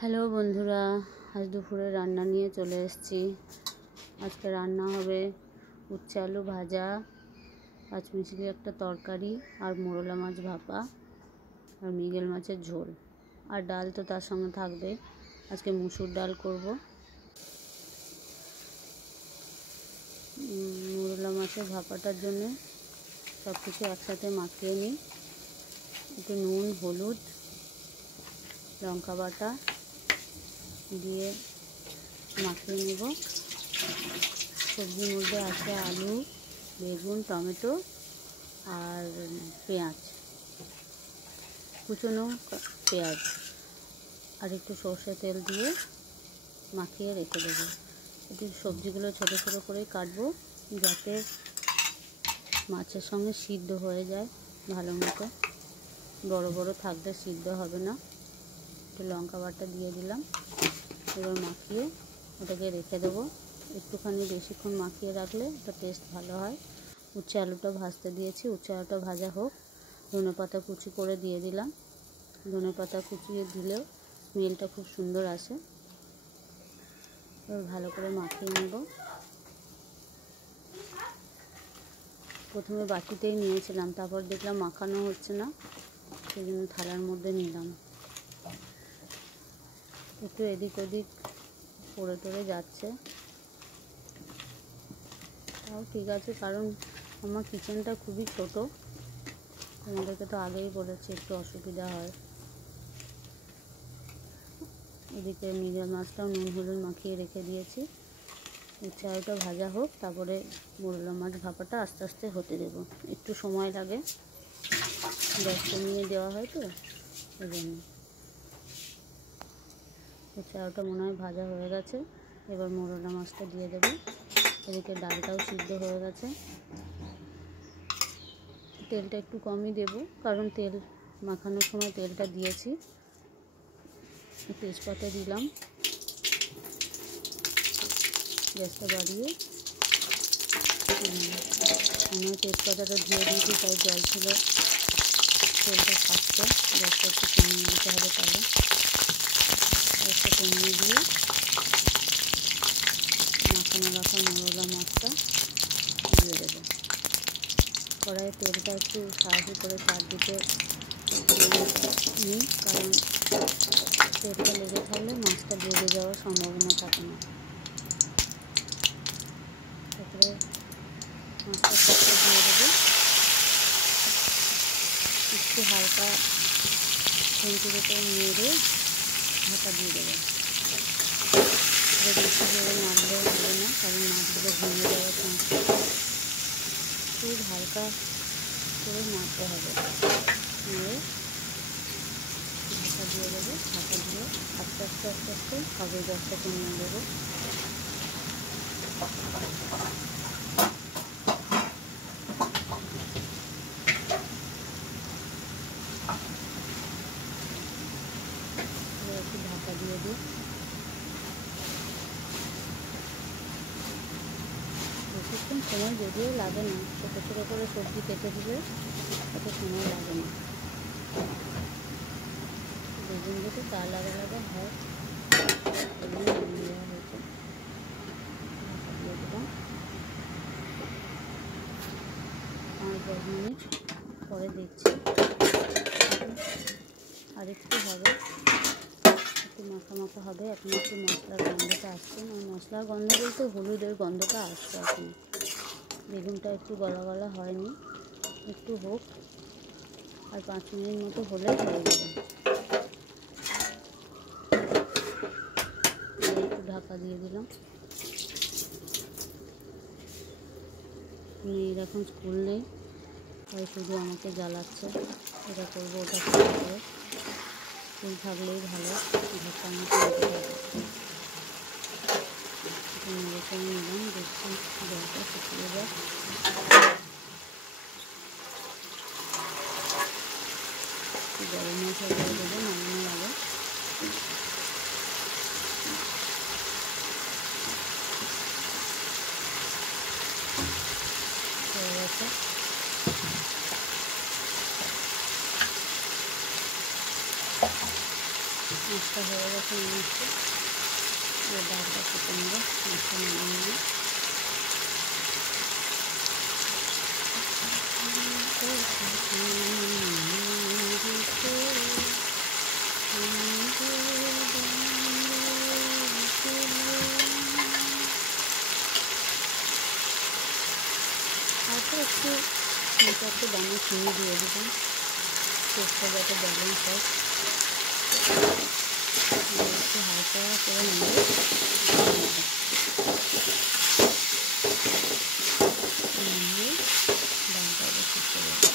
Hello বন্ধুরা, আজ দুপুরে রান্না নিয়ে চলে এসেছি। আজকে রান্না হবে উচ্ছে আলু ভাজা, পাঁচমিশালি একটা তরকারি, আর মোরলা মাছ ভাপা, আর মৃগেল মাছের ঝোল, আর ডাল তো তার সঙ্গে থাকবে। আজকে মুসুর ডাল করব। মোরলা মাছের ভাপাটার জন্য সব কিছু একসাথে মাখিয়ে নিই। একটু নুন, হলুদ, লঙ্কা বাটা দিয়ে মাখিয়ে নেব। সবজির মধ্যে আছে আলু, বেগুন, টমেটো আর পেঁয়াজ, কুচনো পেঁয়াজ, আর একটু সর্ষে তেল দিয়ে মাখিয়ে রেখে দেবো। একটু সবজিগুলো ছোটো ছোটো করে কাটবো যাতে মাছের সঙ্গে সিদ্ধ হয়ে যায় ভালো মতো। বড় বড় থাকলে সিদ্ধ হবে না। একটু লঙ্কা বাটা দিয়ে দিলাম। এবার মাখিয়ে ওটাকে রেখে দেবো। একটুখানি বেশিক্ষণ মাখিয়ে রাখলে ওটা টেস্ট ভালো হয়। উচ্ছে আলুটা ভাজতে দিয়েছি, উচ্ছে আলুটা ভাজা হোক। ধনেপাতা কুচি করে দিয়ে দিলাম। ধনেপাতা কুচিয়ে দিলেও স্মেলটা খুব সুন্দর আসে। এবার ভালো করে মাখিয়ে নেব। প্রথমে বাটিতেই নিয়েছিলাম, তারপর দেখলাম মাখানো হচ্ছে না, সেই জন্য থালার মধ্যে নিলাম। একটু এদিক ওদিক পড়ে টরে যাচ্ছে, তাও ঠিক আছে, কারণ আমার কিচেনটা খুবই ছোট। তোমাদেরকে তো আগেই বলেছি একটু অসুবিধা হয়। এদিকে মৃগেল মাছটাও নুন হলুদ মাখিয়ে রেখে দিয়েছি। উচ্ছে আলুটা ভাজা হোক, তারপরে মোরলা মাছ ভাপাটা আস্তে আস্তে হতে দেব। একটু সময় লাগে, গ্যাস কমিয়ে দেওয়া হয় তো এই জন্য। উচ্ছে আলুটা মনে হয় ভাজা হয়ে গেছে। এবার মোরলা মাছটা দিয়ে দেবো। এদিকে ডালটাও সিদ্ধ হয়ে গেছে। তেলটা একটু কমই দেব, কারণ তেল মাখানোর সময় তেলটা দিয়েছি। তেজপাতা দিলাম, গ্যাসটা বাড়িয়ে। আমি তেজপাতাটা দিয়ে দিয়েছি, তাই জল ছিল, তেলটা থাকছে। গ্যাসটা একটু কমিয়ে দিতে হবে। তাহলে গ্যাসটা কমিয়ে দিয়ে মাখানো রাখা মোরলা মাছটা দিয়ে দেবো। কড়াইয়ে তেলটা একটু সাহায্য করে চারদিকে নিই, কারণ তেলটা লেগে থাকলে মাছটা লেগে যাওয়ার সম্ভাবনা থাকে না। তারপরে মাছটা সবটা দিয়ে দেবো। একটু হালকা খুন্তির উপর নেড়ে ঢাকা দিয়ে দেবো। বেশি জোরে নাড়লেও হবে না, কারণ মাছগুলো ভেঙে যাওয়ার চান্স থাকে। খুব হালকা করে নাড়তে হবে। নিয়ে ঢাকা দিয়ে দেবো। ঢাকা দিয়ে আস্তে আস্তে আস্তে আস্তে আগে গ্যাসটা কমিয়ে দেবো। একটু ঢাকা দিয়ে দিই। বেশিক্ষণ সময় যদিও লাগে না, ছোটো ছোটো করে সবজি কেটে দিলে অত সময় লাগে না। বেগুন যদি তার আলাদা আলাদা হয় এগুলো নামিয়ে দেওয়া হয়েছে। ঢাকা দিয়ে দিলাম। 5-10 মিনিট পরে দেখছি আর একটু হবে, একটু মাখা মাখা হবে। এখন একটু মশলার গন্ধটা আসছে না, মশলার গন্ধ বলতে হলুদের গন্ধটা আসছে এখন। বেগুনটা একটু গলা গলা হয়নি, একটু হোক, আর 5 মিনিট মতো হলেই হয়ে যাবে। একটু ঢাকা দিয়ে দিলাম। মেয়ের এখন স্কুল নেই, তাই শুধু আমাকে জ্বালাচ্ছে, এটা করবো ওটা করবো। স্কুল থাকলেই ভালো, ঘরটা আমার চলতে হবে। একটু নেড়ে চেড়ে নিলাম, দেখছি জলটা শুকিয়ে যায়। গরম মশলা দিয়ে দেবো নামানোর আগে। হয়ে গেছে। মাছটা হয়ে গেছে মনে হচ্ছে। ডালটা ফুটে নেবে, মাছটা নামিয়ে নিয়ে তারপর একটু 3-4টে দানা চিনি দিয়ে দেবেন, টেস্টটা যাতে ব্যালেন্স হয়। একটু হালকা করে নিয়ে ডালটা আবার ফুটতে দেবো।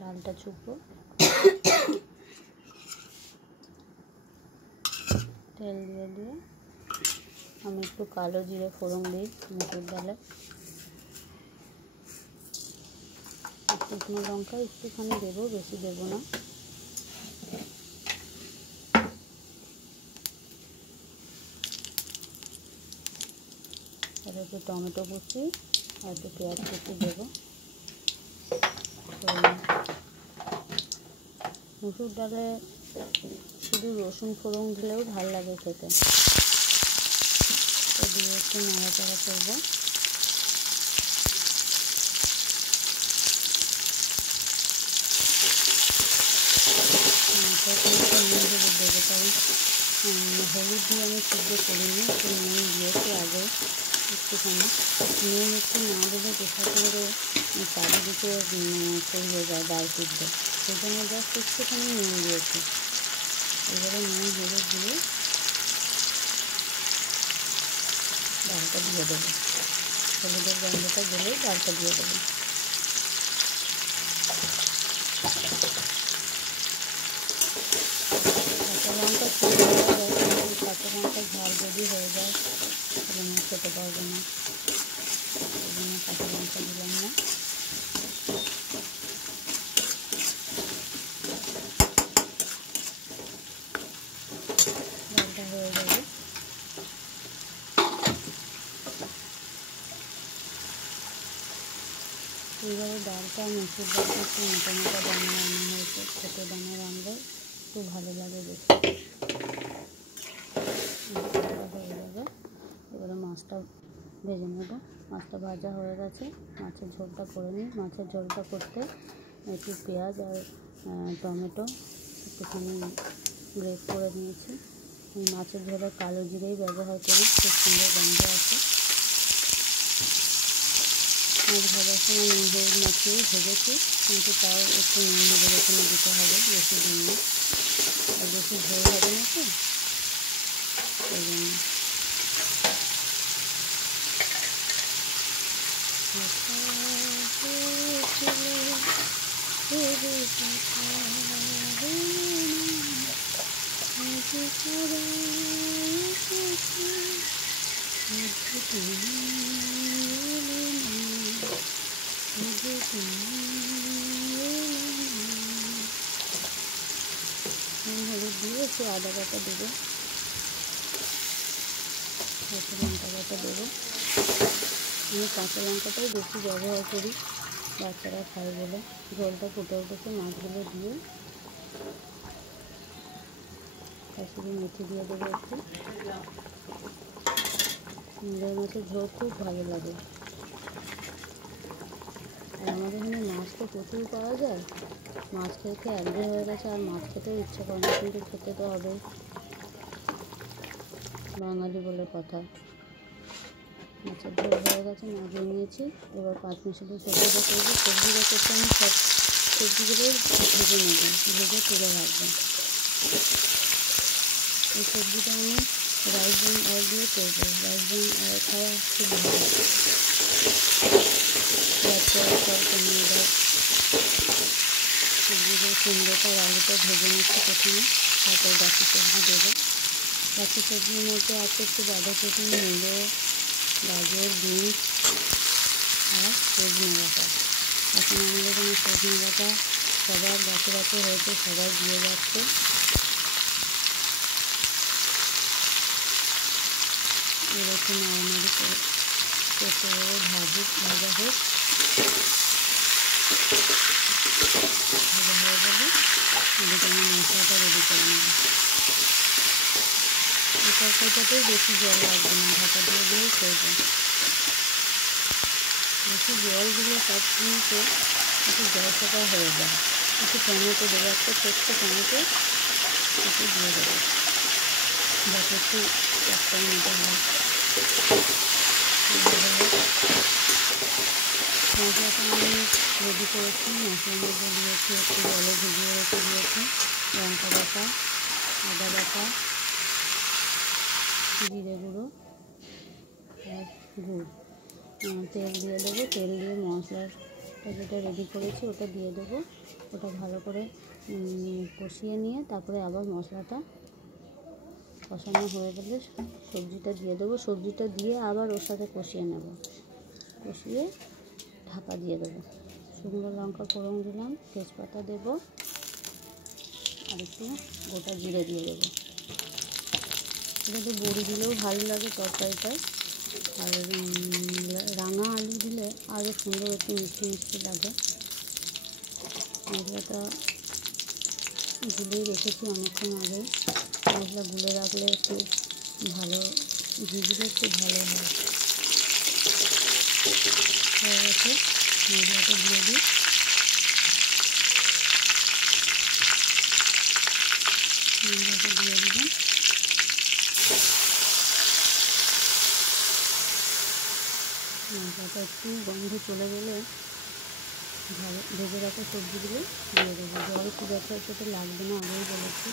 ডালটা চুপো, তেল দিয়ে আমি একটু কালো জিরে ফোড়ন দিই মুসুর ডালে। শুকনো লঙ্কা একটুখানি দেবো, বেশি দেবো না। আর একটু টমেটো কুচি আর একটু পেঁয়াজ কুচি দেবো। মুসুর ডালে শুধু রসুন ফোড়ন দিলেও ভালো লাগে খেতে। তো দিয়ে একটু নাড়াচাড়া করবো। নুন হলুদ দেবো, কারণ হলুদ দিয়ে আমি সিদ্ধ করিনি, একটু নুন দিয়েছি আগে একটুখানি। নুন একটু না দিলে প্রেসার কুকারে চারিদিকে ছড়িয়ে যায় ডাল সিদ্ধ, সেই জন্য জাস্ট একটুখানি নুন দিয়েছি। এবারে নুন হলুদ দিয়ে ডালটা দিয়ে দেবো, হলুদের গন্ধটা গেলেই ডালটা দিয়ে দেবো। কাঁচা লঙ্কা খেয়ে দেওয়া যায়, কিন্তু কাঁচা লঙ্কার ঝাল যদি হয়ে যায় তাহলে আমি খেতে পারবো না, সেই জন্য কাঁচা লঙ্কা দিলাম না। ডালটা হয়ে যাবে। এইবারে ডালটা মুসুর ডালটা একটু মোটা মোটা দানা রান্না হয়েছে, ছোটো দানা রানলে একটু ভালো লাগে বেশি। হয়ে যাবে। এবারে মাছটা ভেজে নেব। মাছটা ভাজা হয়ে গেছে, মাছের ঝোলটা করে নিই। মাছের ঝোলটা করতে একটু পেঁয়াজ আর টমেটো একটুখানি গ্রেট করে নিয়েছি। মাছের ঝোলে কালো জিরেই ব্যবহার করি, খুব সুন্দর গন্ধ আছে। মাছ ভাজার সময় নুন হলুদ মাখিয়েই ভেজেছি, কিন্তু তাও একটু নুন হলুদ এখানে দিতে হবে, বেশি দিন না, আর বেশি ঝোল হবে না তো, সেই জন্য। হলুদ দিয়ে একটু আদা বাটা দেবো, কাঁচা লঙ্কা বাটা দেবো। আমি কাঁচা লঙ্কাটাই বেশি ব্যবহার করি, বাচ্চারা খায় বলে। ঝোলটা ফুটে উঠেছে, মাছগুলো দিয়ে কাসুরি মেথি দিয়ে দেবো একটু। চিংড়ি মাছের ঝোল খুব ভালো লাগে। আর আমাদের এখানে মাছ তো প্রচুর পাওয়া যায়, মাছ খেতে একদিন হয়ে গেছে, আর মাছ খেতেও ইচ্ছে করে না, কিন্তু খেতে তো হবেই, বাঙালি বলে কথা। মাছের ঝোল হয়ে গেছে, নামিয়ে নিয়েছি। এবার 5 মিনিট সবজিটা করবো। সবজিটা করতে আমি সব সবজিগুলোই ভেজে নেব, ভেজে তুলে রাখবো। এই সবজিটা আমি রাইস ব্রাউন অয়েল দিয়ে করবো। রাইস ব্রাউন অয়েল খাওয়া খুব ভালো, ব্লাড প্রেশার কমিয়ে দেয়। কুমড়োটা আর আলুটা ভেজে নিচ্ছি প্রথমে, তারপর বাকি সবজি দেবো। বাকি সবজির মধ্যে আছে একটু বাঁধাকপি, মূলো, গাজর, বিনস আর সজনে ডাঁটা। এখন আমাদের এখানে সজনে ডাঁটা সবার গাছে গাছে হয়েছে, সবাই দিয়ে যাচ্ছে। এরকম নাড়ানাড়ি করতে হবে, ভাজা হোক। ভাজা হয়ে গেলে এদিকে আমি মশলাটা রেডি করে নেব। এই তরকারিটাতেও বেশি জল লাগবে না, ঢাকা দিয়ে দিয়েই করবো। বেশি জল দিলে সব জিনিসে একটু জলসাটা হয়ে যায়। একটু টমেটো দেবো, একটা ছোট্ট টমেটো একটু দিয়ে দেবো, যাতে একটু একটার মতো হয়। মশলাটা আমি রেডি করেছি। মশলার মধ্যে দিয়েছি একটু জলে ভিজিয়ে রেখে দিয়েছি লঙ্কা বাটা, আদা বাটা, জিরে গুঁড়ো আর গুড়। তেল দিয়ে দেবো, তেল দিয়ে মশলাটা যেটা রেডি করেছি ওটা দিয়ে দেবো। ওটা ভালো করে কষিয়ে নিয়ে তারপরে আবার মশলাটা কষানো হয়ে গেলে সবজিটা দিয়ে দেবো। সবজিটা দিয়ে আবার ওর সাথে কষিয়ে নেব, কষিয়ে ঢাকা দিয়ে দেবো। শুকনো লঙ্কা ফোড়ন দিলাম, তেজপাতা দেবো আর একটু গোটা জিরে দিয়ে দেবো। এটাতে বড়ি দিলেও ভালো লাগে তরকারিটায়, আর রাঙা আলু দিলে আরও সুন্দর একটু মিষ্টি মিষ্টি লাগে। মশলাটা গুলেই রেখেছি অনেকক্ষণ আগে। মশলা গুলে রাখলে একটু ভালো, ভিজলে একটু ভালো হয়। হয়ে গেছে, মশলাটা দিয়ে দিই। মশলাটা দিয়ে দিলাম। মশলাটা একটু গন্ধ চলে গেলে ভেজে রাখা সবজিগুলো দিয়ে দেবো। জল খুব একটা সাথে লাগবে না, আগেই বলেছি।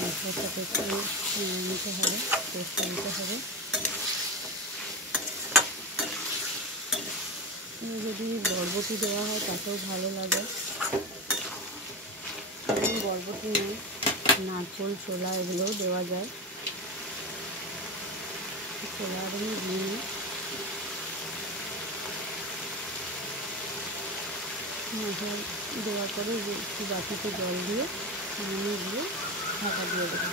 মশলার সাথে একটু নিতে হবে, পেস্টটা নিতে হবে। যদি বরবটি দেওয়া হয় তাতেও ভালো লাগে। বরবটি নেই, নারকেল, ছোলা এগুলোও দেওয়া যায়। ছোলা আর আমি দিই। মশলা দেওয়ার পরে একটু বাটিতে জল দিয়ে নামিয়ে দিয়ে ঢাকা দিয়ে দেবো।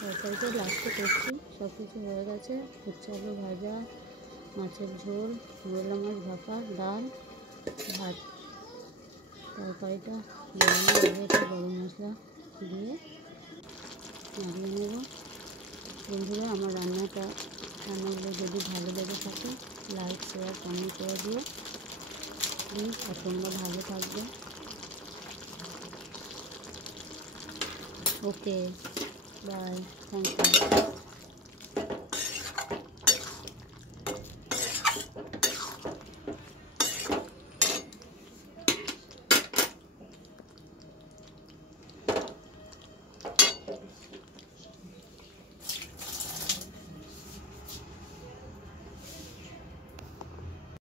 তরকারিটা লাস্টে করছি। সব কিছু হয়ে গেছে। উচ্ছে আলু ভাজা, মাছের ঝোল, মোরলা মাছ ভাপা, ডাল, ভাত। তরকারিটা বানানো হয়ে গেছে। গরম মশলা দিয়ে নামিয়ে নেব। বন্ধুরা, আমার রান্নাগুলো যদি ভালো লেগে থাকে লাইক, শেয়ার, কমেন্ট করে দিও প্লিজ। আর তোমরা ভালো থাকবে। ওকে, বাই, থ্যাংক ইউ।